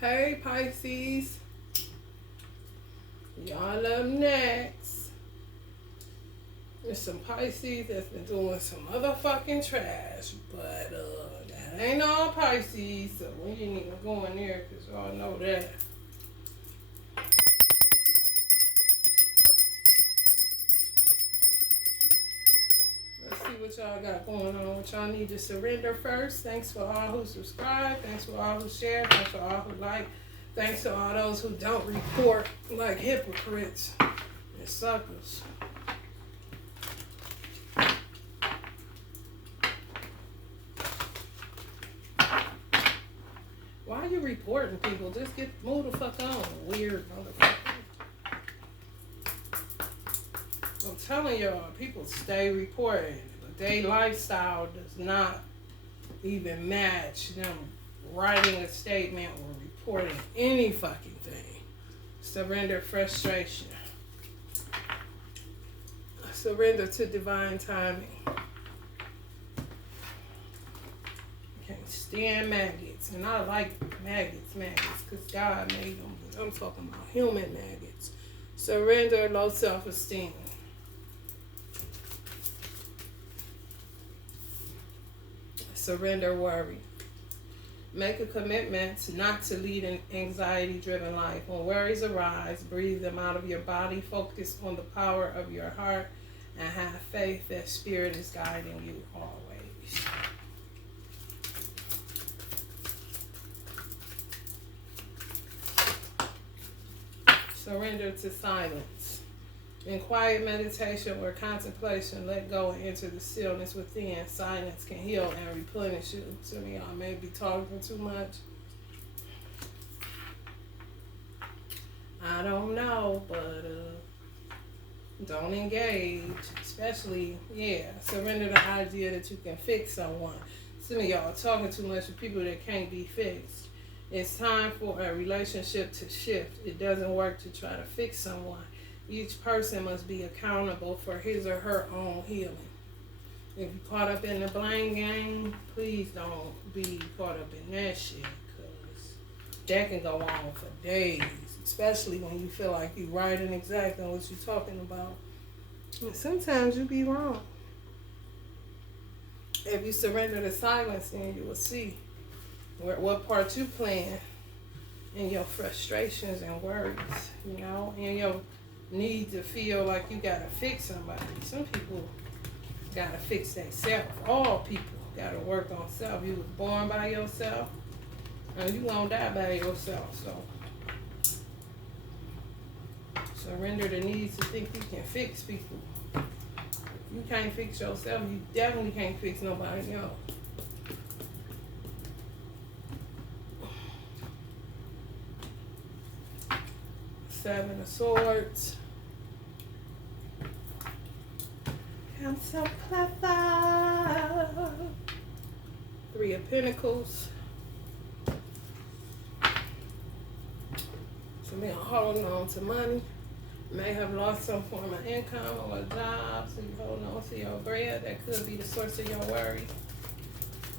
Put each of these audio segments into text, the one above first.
Hey Pisces, y'all up next. There's some Pisces that's been doing some motherfucking trash, but that ain't all Pisces, so we ain't even going there because y'all know that. Let's see what y'all got going on. What y'all need to surrender first. Thanks for all who subscribe. Thanks for all who share. Thanks for all who like. Thanks to all those who don't report like hypocrites and suckers. Why are you reporting people? Just move the fuck on, weird motherfucker. I'm telling y'all, people stay reporting, but their lifestyle does not even match them writing a statement or reporting any fucking thing. Surrender frustration. Surrender to divine timing. Can't stand maggots, and I like maggots, because God made them. But I'm talking about human maggots. Surrender low self-esteem. Surrender worry. Make a commitment not to lead an anxiety-driven life. When worries arise, breathe them out of your body. Focus on the power of your heart and have faith that Spirit is guiding you always. Surrender to silence. In quiet meditation or contemplation, let go and enter the stillness within. Silence can heal and replenish you. Some of y'all may be talking too much. I don't know, but don't engage. Especially, surrender the idea that you can fix someone. Some of y'all are talking too much to people that can't be fixed. It's time for a relationship to shift. It doesn't work to try to fix someone. Each person must be accountable for his or her own healing. If you're caught up in the blame game, please don't be caught up in that shit, because that can go on for days, especially when you feel like you're right and exactly what you're talking about. And sometimes you be wrong. If you surrender to silence, then you will see what part you playing in your frustrations and worries, and your need to feel like you gotta fix somebody. Some people gotta fix themselves. All people gotta work on self. You was born by yourself, and you gonna die by yourself. So surrender the need to think you can fix people. If you can't fix yourself, you definitely can't fix nobody else. Seven of Swords. I'm so clever. Three of Pentacles. So me holding on to money. May have lost some form of income or a job, so you holding on to your bread. That could be the source of your worry.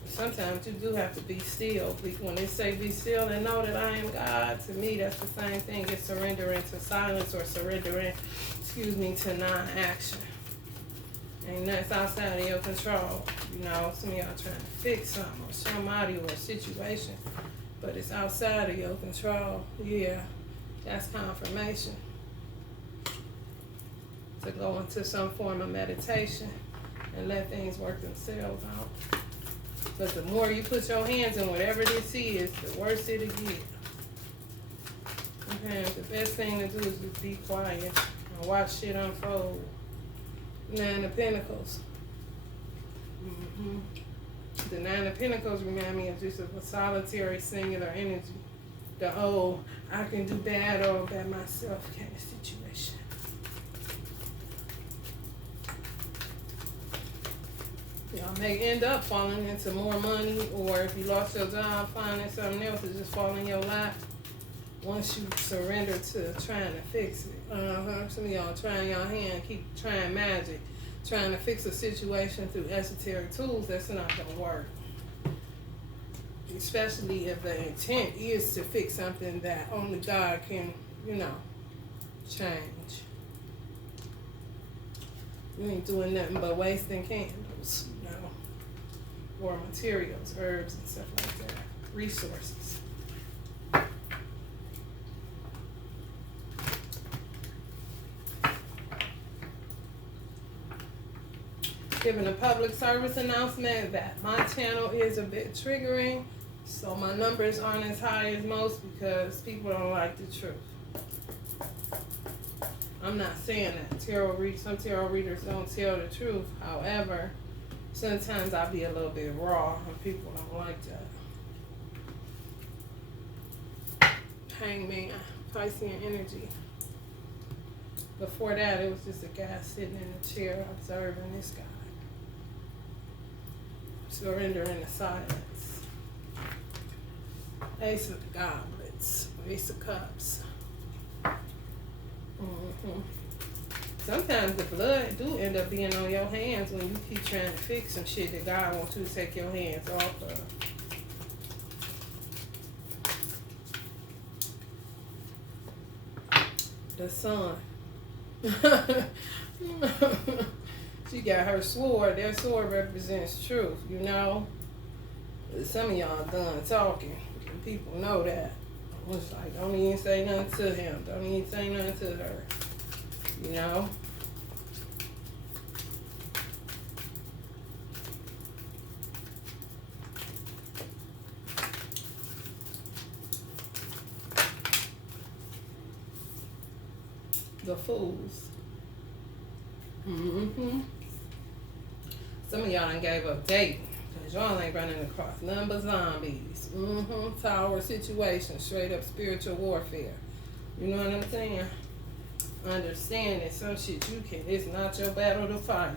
Sometimes you do have to be still. When they say be still and know that I am God, to me that's the same thing as surrendering to silence or surrendering, to non-action. And that's outside of your control. Some of y'all trying to fix something or somebody or a situation, but it's outside of your control. Yeah, that's confirmation to go into some form of meditation and let things work themselves out. But the more you put your hands in whatever this is, the worse it'll get. Okay, the best thing to do is just be quiet and watch shit unfold. Nine of Pentacles. The Nine of Pentacles remind me of just a solitary, singular energy. The whole I can do bad all by myself kind of situation. Y'all may end up falling into more money, or if you lost your job, finding something else to just fall in your lap once you surrender to trying to fix it. Some of y'all trying your hand, keep trying magic, trying to fix a situation through esoteric tools. That's not going to work. Especially if the intent is to fix something that only God can, change. You ain't doing nothing but wasting candles, or materials, herbs and stuff like that. Resources. Giving a public service announcement that my channel is a bit triggering, so my numbers aren't as high as most because people don't like the truth. I'm not saying that some tarot readers don't tell the truth. However, sometimes I'll be a little bit raw and people don't like that. Hangman, Piscean energy. Before that, it was just a guy sitting in a chair observing this guy. Surrendering the silence. Ace of the Goblets. Ace of Cups. Sometimes the blood do end up being on your hands when you keep trying to fix some shit that God wants you to take your hands off of. The Sun. She got her sword. Their sword represents truth, Some of y'all done talking. And people know that. It's like, don't even say nothing to him. Don't even say nothing to her. The Fools. Some of y'all done gave up dating. Because y'all ain't running across nothing but zombies. Tower situation. Straight up spiritual warfare. You know what I'm saying? Understand that some shit it's not your battle to fight.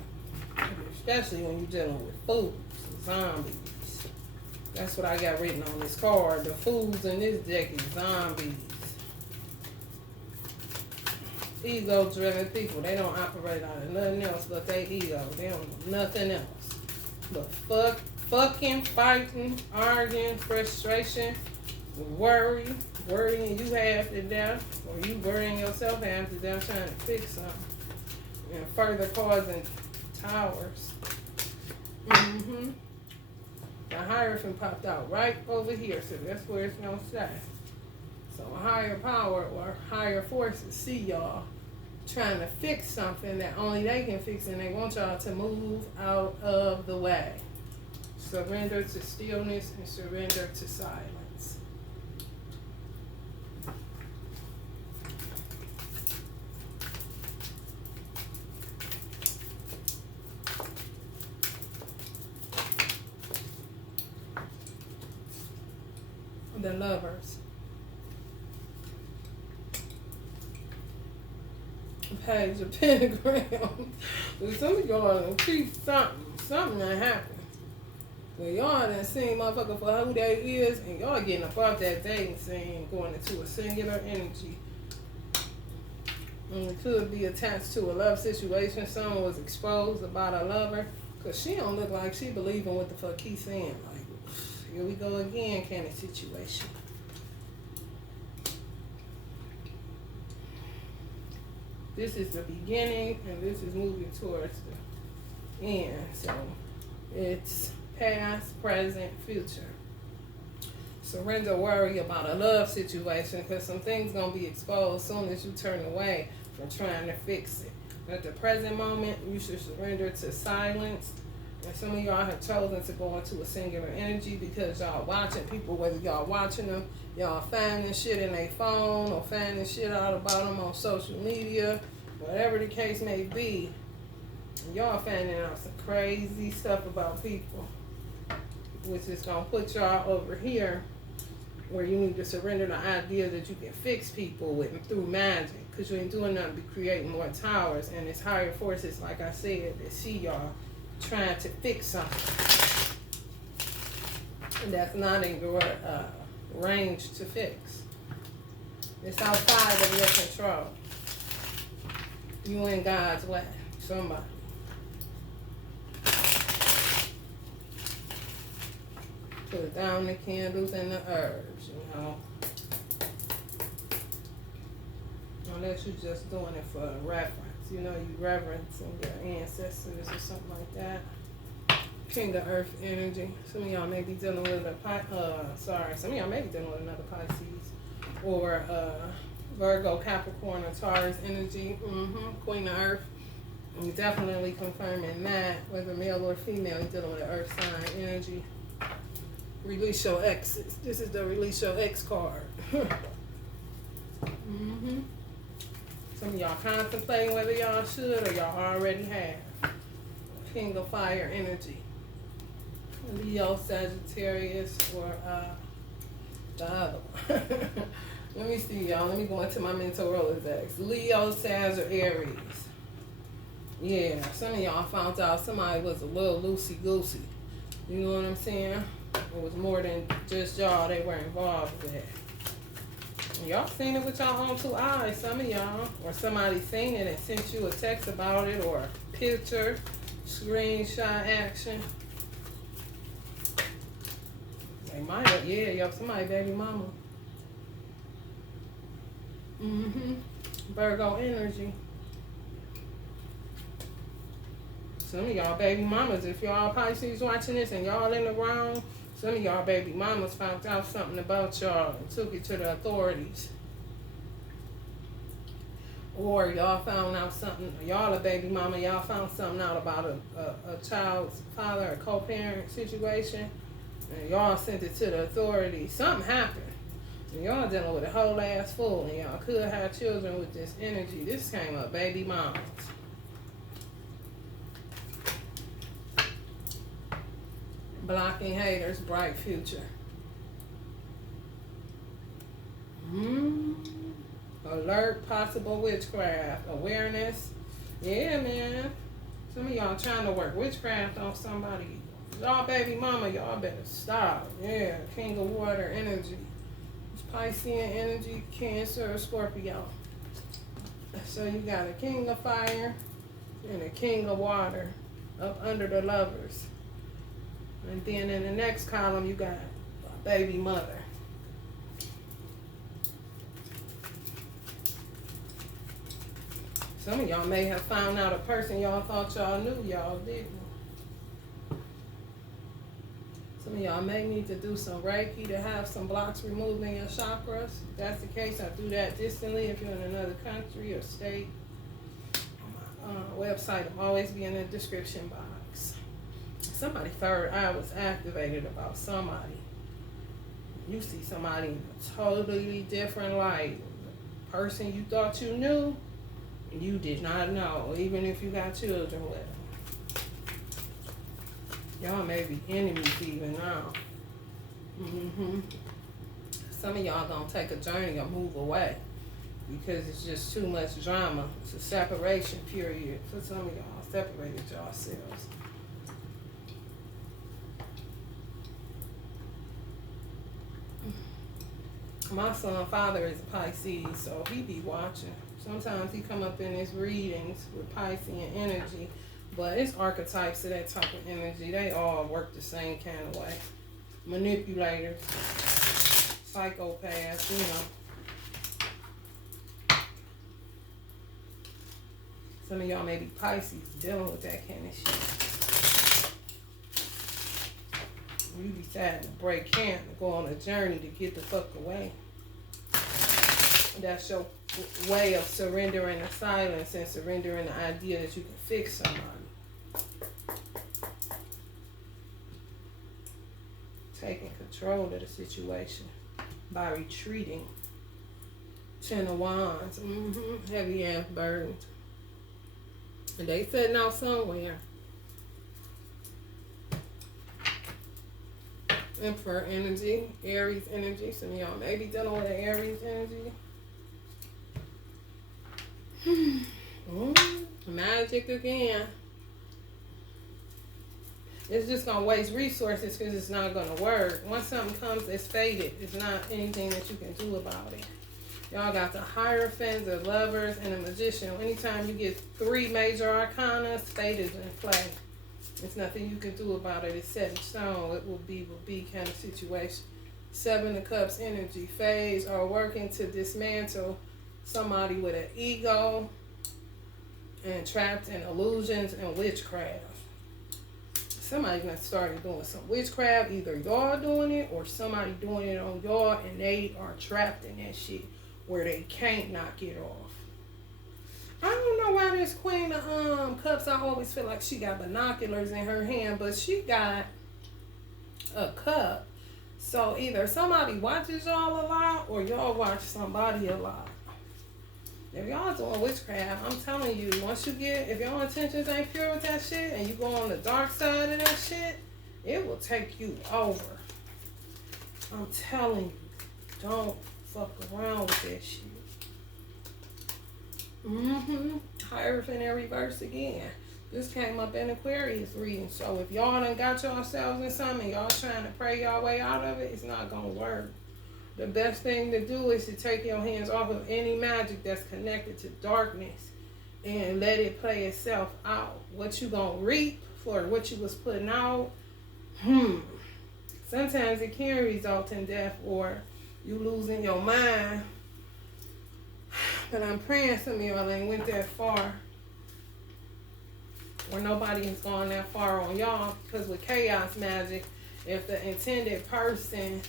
Especially when you're dealing with fools. Zombies. That's what I got written on this card. The fools in this deck is zombies. Ego-driven people. They don't operate out of nothing else but their ego. They don't know nothing else. But fucking, fighting, arguing, frustration, worrying you half to death, or you worrying yourself half to death trying to fix something. And further causing towers. The Hierophant popped out right over here, so that's where it's gonna stay. So a higher power or higher forces see y'all trying to fix something that only they can fix, and they want y'all to move out of the way. Surrender to stillness and surrender to silence. The Lovers. Page of Pentagram. Some of y'all done keep something that happened. Well, y'all done seen motherfucker for who they is, and y'all getting up off that dating scene, going into a singular energy. And it could be attached to a love situation. Someone was exposed about a lover, because she don't look like she believing what the fuck he's saying. Like, here we go again, kind of situation. This is the beginning, and this is moving towards the end. So it's past, present, future. Surrender worry about a love situation, because some things gonna be exposed soon as you turn away from trying to fix it. At the present moment, you should surrender to silence. And some of y'all have chosen to go into a singular energy because y'all watching people, whether y'all watching them, y'all finding shit in their phone or finding shit out about them on social media, whatever the case may be. Y'all finding out some crazy stuff about people, which is going to put y'all over here where you need to surrender the idea that you can fix people with through magic, because you ain't doing nothing but creating more towers, and it's higher forces, like I said, that see y'all trying to fix something and that's not in your range to fix. It's outside of your control. You in God's way. Somebody. Put down the candles and the herbs, you know. Unless you're just doing it for reference. You know, you reverencing your ancestors or something like that. King of Earth energy. Some of y'all may be dealing with some of y'all may be dealing with another Pisces. Or Virgo, Capricorn, or Taurus energy. Queen of Earth. And you're definitely confirming that, whether male or female, you're dealing with an Earth sign energy. Release your exes. This is the release your ex card. Some of y'all contemplating whether y'all should or y'all already have. King of Fire energy. Leo, Sagittarius, or the other one. Let me see, y'all. Let me go into my mental Rolodex. Leo, Sag, or Aries. Yeah, some of y'all found out somebody was a little loosey-goosey. You know what I'm saying? It was more than just y'all they were involved with. Y'all seen it with y'all own two eyes, some of y'all. Or somebody seen it and sent you a text about it, or a picture, screenshot action. They might have, yeah, y'all, somebody baby mama. Virgo energy. Some of y'all baby mamas, if y'all Pisces watching this and y'all in the wrong, some of y'all baby mamas found out something about y'all and took it to the authorities. Or y'all found out something, y'all a baby mama, y'all found something out about a child's father, a co-parent situation, and y'all sent it to the authorities. Something happened. And y'all dealing with a whole ass fool, and y'all could have children with this energy. This came up, baby mamas. Blocking haters, bright future. Alert, possible witchcraft. Awareness. Yeah, man. Some of y'all trying to work witchcraft on somebody. Y'all baby mama, y'all better stop. Yeah, King of Water energy. Piscean energy, Cancer, or Scorpio. So you got a King of Fire and a King of Water up under the Lovers. And then in the next column, you got a baby mother. Some of y'all may have found out a person y'all thought y'all knew, y'all didn't. Some of y'all may need to do some Reiki to have some blocks removed in your chakras. If that's the case, I do that distantly if you're in another country or state. On my website, will always be in the description box. Somebody's third eye was activated about somebody. You see somebody in a totally different light. The person you thought you knew, you did not know, even if you got children with them. Y'all may be enemies even now. Some of y'all gonna take a journey or move away because it's just too much drama. It's a separation period for some of y'all. Separated yourselves. My son father is a Pisces, so he be watching. Sometimes he come up in his readings with Piscean energy, but it's archetypes of that type of energy. They all work the same kind of way. Manipulators, psychopaths, you know. Some of y'all may be Pisces dealing with that kind of shit. You decide to break camp and go on a journey to get the fuck away. That's your way of surrendering the silence and surrendering the idea that you can fix somebody. Taking control of the situation by retreating. Ten of Wands, heavy ass burdens. And they setting out somewhere. Emperor energy, Aries energy. Some of y'all may be dealing with an Aries energy. Magic again. It's just going to waste resources because it's not going to work. Once something comes, it's faded. It's not anything that you can do about it. Y'all got the Hierophant, the Lovers, and the Magician. Anytime you get 3 major arcana, fate is in play. There's nothing you can do about it. It's set in stone. It will be kind of situation. Seven of Cups energy. Phase are working to dismantle somebody with an ego and trapped in illusions and witchcraft. Somebody done started doing some witchcraft. Either y'all doing it or somebody doing it on y'all, and they are trapped in that shit where they can't knock it off. I don't know why this Queen of Cups, I always feel like she got binoculars in her hand, but she got a cup. So either somebody watches y'all a lot or y'all watch somebody a lot. If y'all doing witchcraft, I'm telling you, once you get, if your intentions ain't pure with that shit and you go on the dark side of that shit, it will take you over. I'm telling you, don't fuck around with that shit. Hierophant in reverse again. This came up in Aquarius reading. So if y'all done got yourselves in something, y'all trying to pray y'all way out of it, it's not gonna work. The best thing to do is to take your hands off of any magic that's connected to darkness and let it play itself out. What you gonna reap for what you was putting out, sometimes it can result in death or you losing your mind. But I'm praying some of y'all ain't went that far, or nobody has gone that far on y'all, because with chaos magic, if the intended person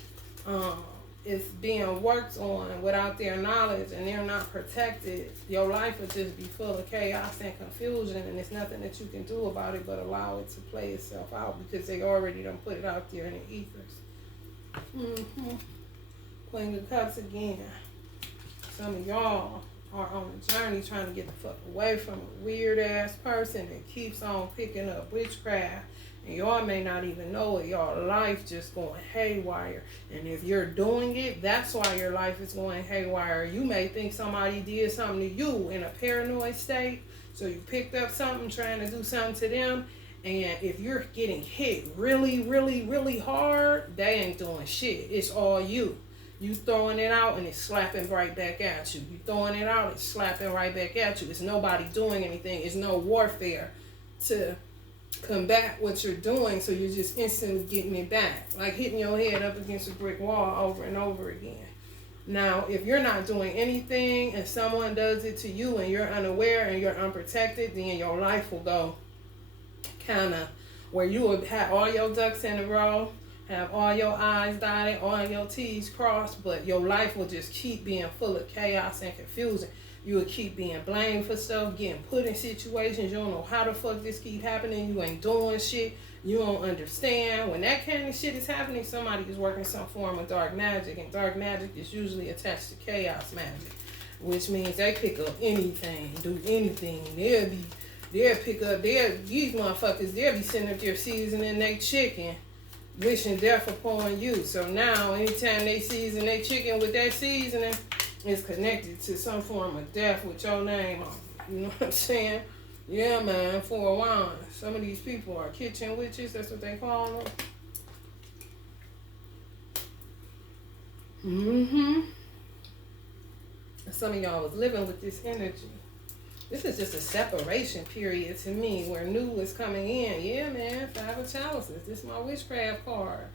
is being worked on without their knowledge and they're not protected, your life will just be full of chaos and confusion, and there's nothing that you can do about it but allow it to play itself out, because they already done put it out there in the ethers. Queen of Cups again. Some of y'all are on a journey trying to get the fuck away from a weird ass person that keeps on picking up witchcraft. And y'all may not even know it. Y'all life just going haywire. And if you're doing it, that's why your life is going haywire. You may think somebody did something to you in a paranoid state. So you picked up something, trying to do something to them. And if you're getting hit really, really, really hard, they ain't doing shit. It's all you. You throwing it out and it's slapping right back at you. You throwing it out, it's slapping right back at you. It's nobody doing anything. It's no warfare to combat what you're doing, so you're just instantly getting it back, like hitting your head up against a brick wall over and over again. Now, if you're not doing anything and someone does it to you and you're unaware and you're unprotected, then your life will go kind of where you will have all your ducks in a row, have all your I's dotted, all your T's crossed, but your life will just keep being full of chaos and confusion. You will keep being blamed for stuff, getting put in situations. You don't know how the fuck this keep happening. You ain't doing shit. You don't understand. When that kind of shit is happening, somebody is working some form of dark magic. And dark magic is usually attached to chaos magic, which means they pick up anything, do anything. They'll pick up, these motherfuckers, they'll be sitting up there seasoning their chicken, wishing death upon you. So now, anytime they season their chicken with that seasoning, it's connected to some form of death with your name on it. You know what I'm saying? Yeah, man, for a while. Some of these people are kitchen witches. That's what they call them. Some of y'all was living with this energy. This is just a separation period to me where new is coming in. Yeah, man, 5 of Chalices. This is my witchcraft card.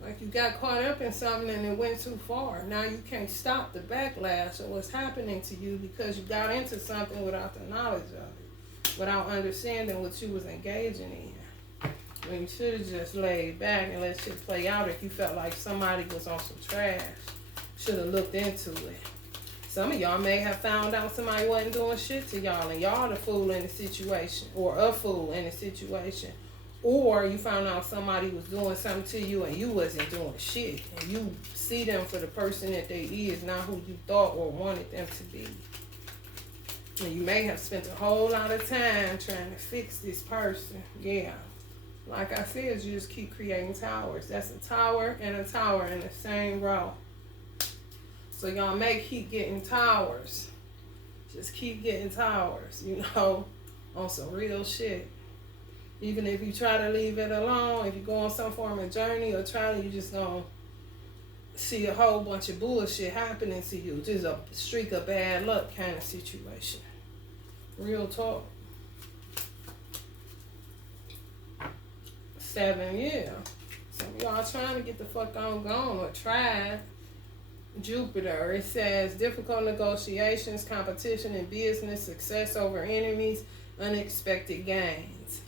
Like you got caught up in something and it went too far. Now you can't stop the backlash of what's happening to you because you got into something without the knowledge of it, without understanding what you was engaging in. When you should have just laid back and let shit play out. If you felt like somebody was on some trash, should have looked into it. Some of y'all may have found out somebody wasn't doing shit to y'all and y'all the fool in the situation, or a fool in the situation. Or you found out somebody was doing something to you and you wasn't doing shit. And you see them for the person that they is, not who you thought or wanted them to be. And you may have spent a whole lot of time trying to fix this person. Yeah. Like I said, you just keep creating towers. That's a tower and a tower in the same row. So y'all may keep getting towers. Just keep getting towers, you know, on some real shit. Even if you try to leave it alone, if you go on some form of journey or trial, you just gonna see a whole bunch of bullshit happening to you. Just a streak of bad luck kind of situation. Real talk. 7, yeah. Some of y'all trying to get the fuck on gone or try. Jupiter, it says difficult negotiations, competition in business, success over enemies, unexpected gains.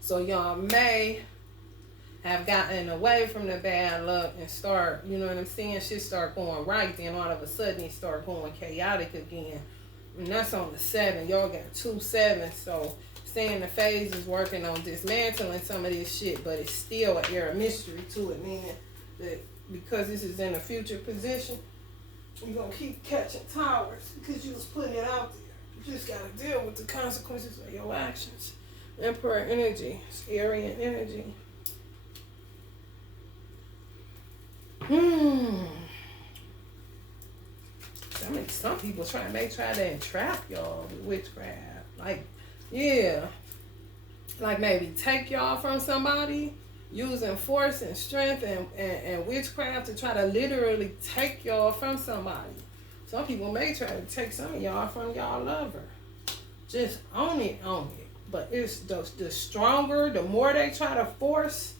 So y'all may have gotten away from the bad luck and start, you know what I'm saying, shit start going right, then all of a sudden it start going chaotic again. And that's on the 7. Y'all got 2 7s, so saying the phase is working on dismantling some of this shit, but it's still an air of mystery to it, meaning that because this is in a future position, you're going to keep catching towers because you was putting it out there. You just got to deal with the consequences of your actions. Emperor energy, Aryan energy. Some people try to entrap y'all with witchcraft. Like, yeah. Like maybe take y'all from somebody using force and strength and witchcraft to try to literally take y'all from somebody. Some people may try to take some of y'all from y'all lover. Just own it. But it's the stronger, the more they try to force,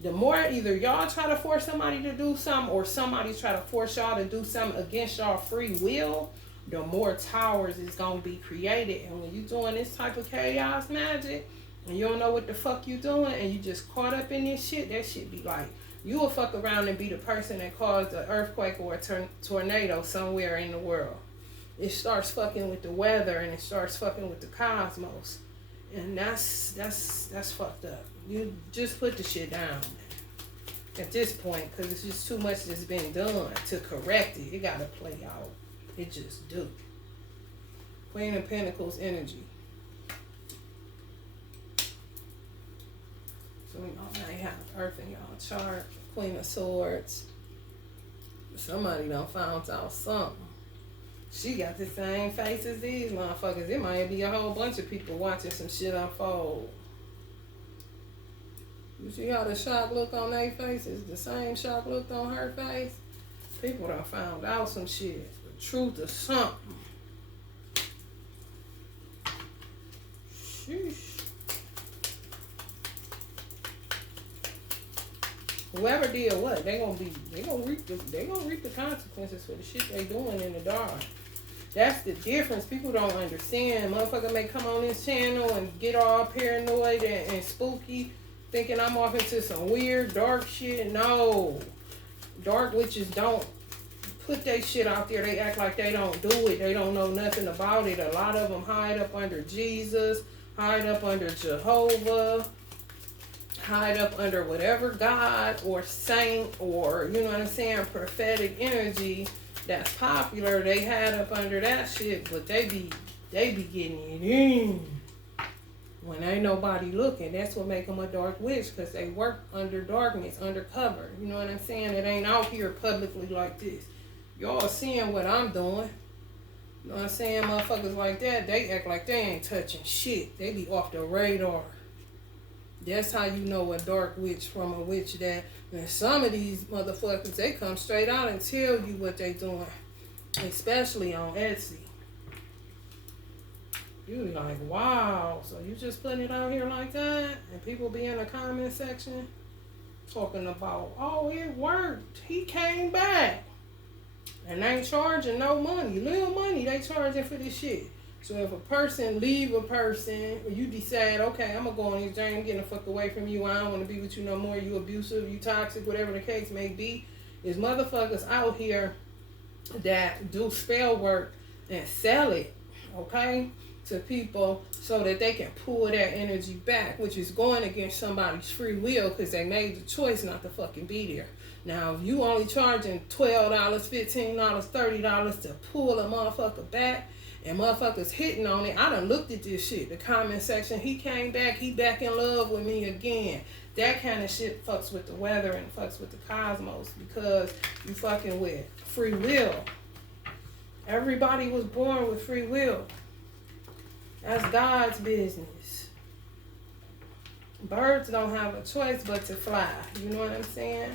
the more either y'all try to force somebody to do something or somebody try to force y'all to do something against y'all free will, the more towers is going to be created. And when you doing this type of chaos magic and you don't know what the fuck you doing and you just caught up in this shit, that shit be like, you will fuck around and be the person that caused an earthquake or a tornado somewhere in the world. It starts fucking with the weather and it starts fucking with the cosmos. And that's fucked up. You just put the shit down at this point, because it's just too much that's been done to correct it. It gotta play out. It just do. Queen of Pentacles energy. So y'all may have Earth in y'all chart. Queen of Swords. Somebody done found out something. She got the same face as these motherfuckers. It might be a whole bunch of people watching some shit unfold. You see how the shock look on their faces? The same shock look on her face? People done found out some shit. The truth of something. Sheesh. Whoever did what, they gonna reap the consequences for the shit they doing in the dark. That's the difference. People don't understand. Motherfucker may come on this channel and get all paranoid and spooky, thinking I'm off into some weird dark shit. No. Dark witches don't put their shit out there. They act like they don't do it. They don't know nothing about it. A lot of them hide up under Jesus, hide up under Jehovah, hide up under whatever God or saint or, you know what I'm saying, prophetic energy that's popular. They hide up under that shit, but they be getting it in when ain't nobody looking. That's what make them a dark witch, because they work under darkness, undercover. You know what I'm saying? It ain't out here publicly like this. Y'all seeing what I'm doing. You know what I'm saying? Motherfuckers like that, they act like they ain't touching shit. They be off the radar. That's how you know a dark witch from a witch that, and some of these motherfuckers, they come straight out and tell you what they doing. Especially on Etsy. You be like, wow, so you just putting it out here like that? And people be in the comment section talking about, oh, it worked. He came back. And they ain't charging no money. Little money they charging for this shit. So if a person leave a person, or you decide, okay, I'm going to go on this journey, I'm getting the fuck away from you, I don't want to be with you no more, you abusive, you toxic, whatever the case may be, there's motherfuckers out here that do spell work and sell it, okay, to people so that they can pull that energy back, which is going against somebody's free will because they made the choice not to fucking be there. Now, if you only charging $12, $15, $30 to pull a motherfucker back, and motherfuckers hitting on it, I done looked at this shit, the comment section, he came back, he back in love with me again. That kind of shit fucks with the weather and fucks with the cosmos, because you fucking with free will. Everybody was born with free will. That's God's business. Birds don't have a choice but to fly. You know what I'm saying?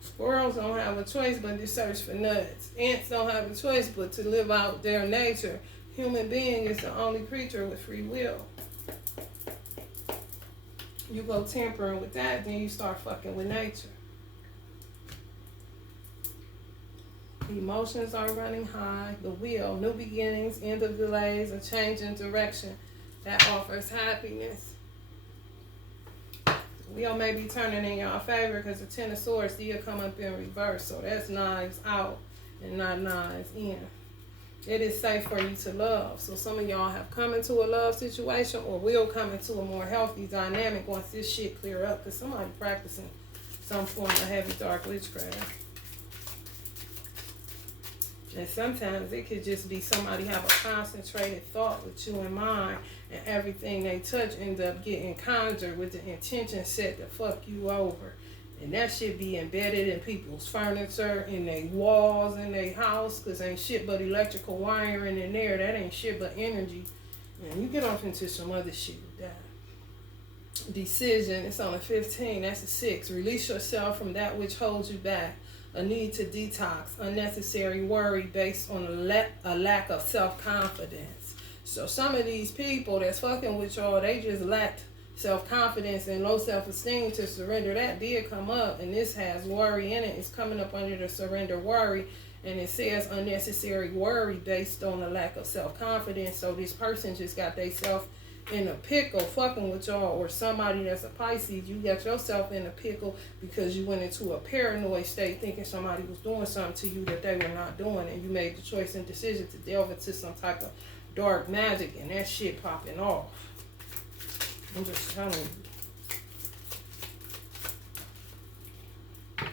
Squirrels don't have a choice but to search for nuts. Ants don't have a choice but to live out their nature. Human being is the only creature with free will. You go tempering with that, then you start fucking with nature. Emotions are running high. The wheel, new beginnings, end of delays, a change in direction that offers happiness. Wheel may be turning in your favor because the Ten of Swords did come up in reverse. So that's knives out and not knives in. It is safe for you to love. So some of y'all have come into a love situation or will come into a more healthy dynamic once this shit clear up. Because somebody practicing some form of heavy dark witchcraft. And sometimes it could just be somebody have a concentrated thought with you in mind, and everything they touch end up getting conjured with the intention set to fuck you over. And that shit be embedded in people's furniture, in their walls, in their house, because ain't shit but electrical wiring in there. That ain't shit but energy. And you get off into some other shit with that. Decision, it's on the 15, that's the 6. Release yourself from that which holds you back. A need to detox, unnecessary worry based on a lack of self-confidence. So some of these people that's fucking with y'all, they just lacked self-confidence and low self-esteem to surrender. That did come up, and this has worry in it. It's coming up under the surrender worry, and it says unnecessary worry based on a lack of self-confidence. So this person just got themselves in a pickle fucking with y'all, or somebody that's a Pisces, you got yourself in a pickle because you went into a paranoid state thinking somebody was doing something to you that they were not doing, and you made the choice and decision to delve into some type of dark magic, and that shit popping off. I'm just telling you.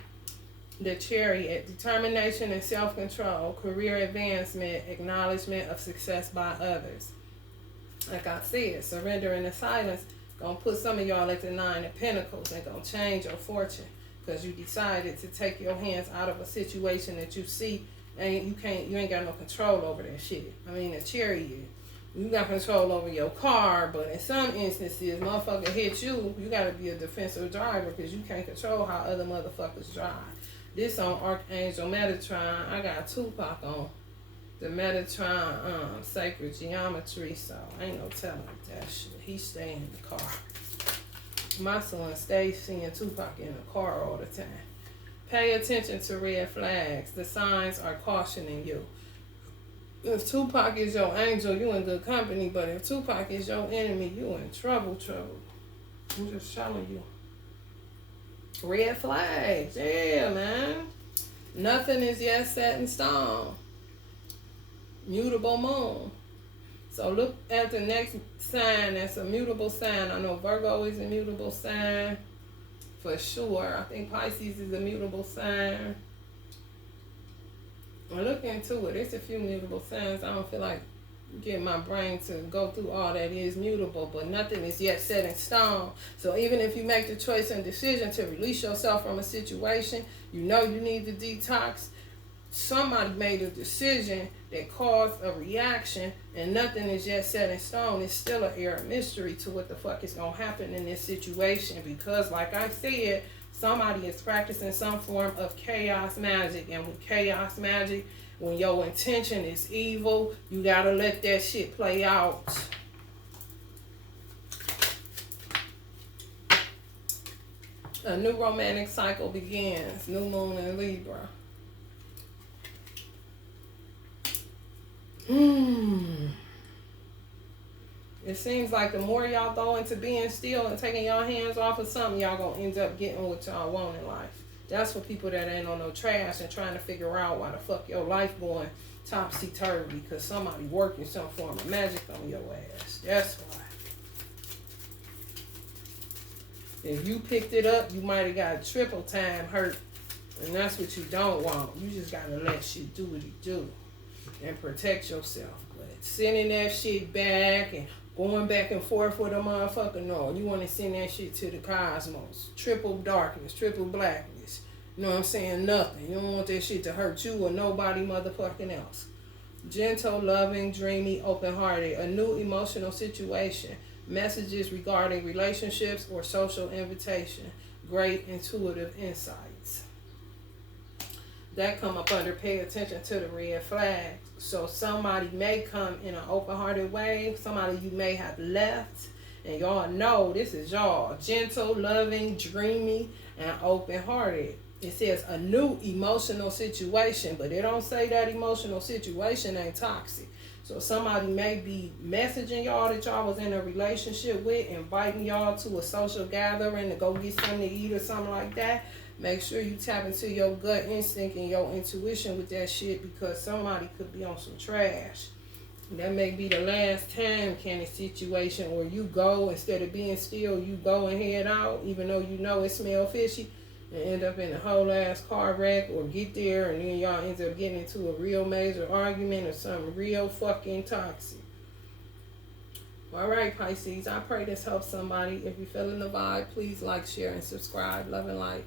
The Chariot, determination and self-control, career advancement, acknowledgement of success by others. Like I said, surrender in the silence gonna put some of y'all at the 9 of Pentacles and gonna change your fortune because you decided to take your hands out of a situation that you see and you ain't got no control over that shit. I mean, the Chariot, you got control over your car, but in some instances, motherfucker hit you, you gotta be a defensive driver because you can't control how other motherfuckers drive. This on Archangel Metatron, I got Tupac on the Metatron sacred geometry, so ain't no telling that shit. He stay in the car. My son stays seeing Tupac in the car all the time. Pay attention to red flags. The signs are cautioning you. If Tupac is your angel, you in good company, but if Tupac is your enemy, you in trouble. I'm just telling you. Red flags, yeah, man. Nothing is yet set in stone. Mutable moon. So look at the next sign that's a mutable sign. I know Virgo is a mutable sign for sure. I think Pisces is a mutable sign. Look into it. It's a few mutable signs. I don't feel like getting my brain to go through all that is mutable, but nothing is yet set in stone. So even if you make the choice and decision to release yourself from a situation, you know you need to detox. Somebody made a decision that caused a reaction, and nothing is yet set in stone. It's still an air of mystery to what the fuck is going to happen in this situation, because like I said, somebody is practicing some form of chaos magic, and with chaos magic, when your intention is evil, you got to let that shit play out. A new romantic cycle begins. New moon in Libra. It seems like the more y'all go into being still and taking y'all hands off of something, y'all gonna end up getting what y'all want in life. That's for people that ain't on no trash and trying to figure out why the fuck your life going topsy-turvy because somebody working some form of magic on your ass. That's why. If you picked it up, you might have got triple time hurt, and that's what you don't want. You just gotta let shit do what it do and protect yourself. But sending that shit back and going back and forth with a motherfucker, no. You want to send that shit to the cosmos. Triple darkness, triple blackness. You know what I'm saying? Nothing. You don't want that shit to hurt you or nobody motherfucking else. Gentle, loving, dreamy, open-hearted. A new emotional situation. Messages regarding relationships or social invitation. Great intuitive insights. That come up under pay attention to the red flags. So somebody may come in an open-hearted way. Somebody you may have left And y'all know this is y'all. Gentle, loving, dreamy, and open-hearted. It says a new emotional situation, but it don't say that emotional situation ain't toxic. So somebody may be messaging y'all that y'all was in a relationship with, inviting y'all to a social gathering to go get something to eat or something like that. Make sure you tap into your gut instinct and your intuition with that shit, because somebody could be on some trash. That may be the last time kind of situation where you go, instead of being still, you go and head out, even though you know it smell fishy, and end up in a whole ass car wreck, or get there and then y'all end up getting into a real major argument or something real fucking toxic. Alright, Pisces, I pray this helps somebody. If you're feeling the vibe, please like, share, and subscribe. Love and light.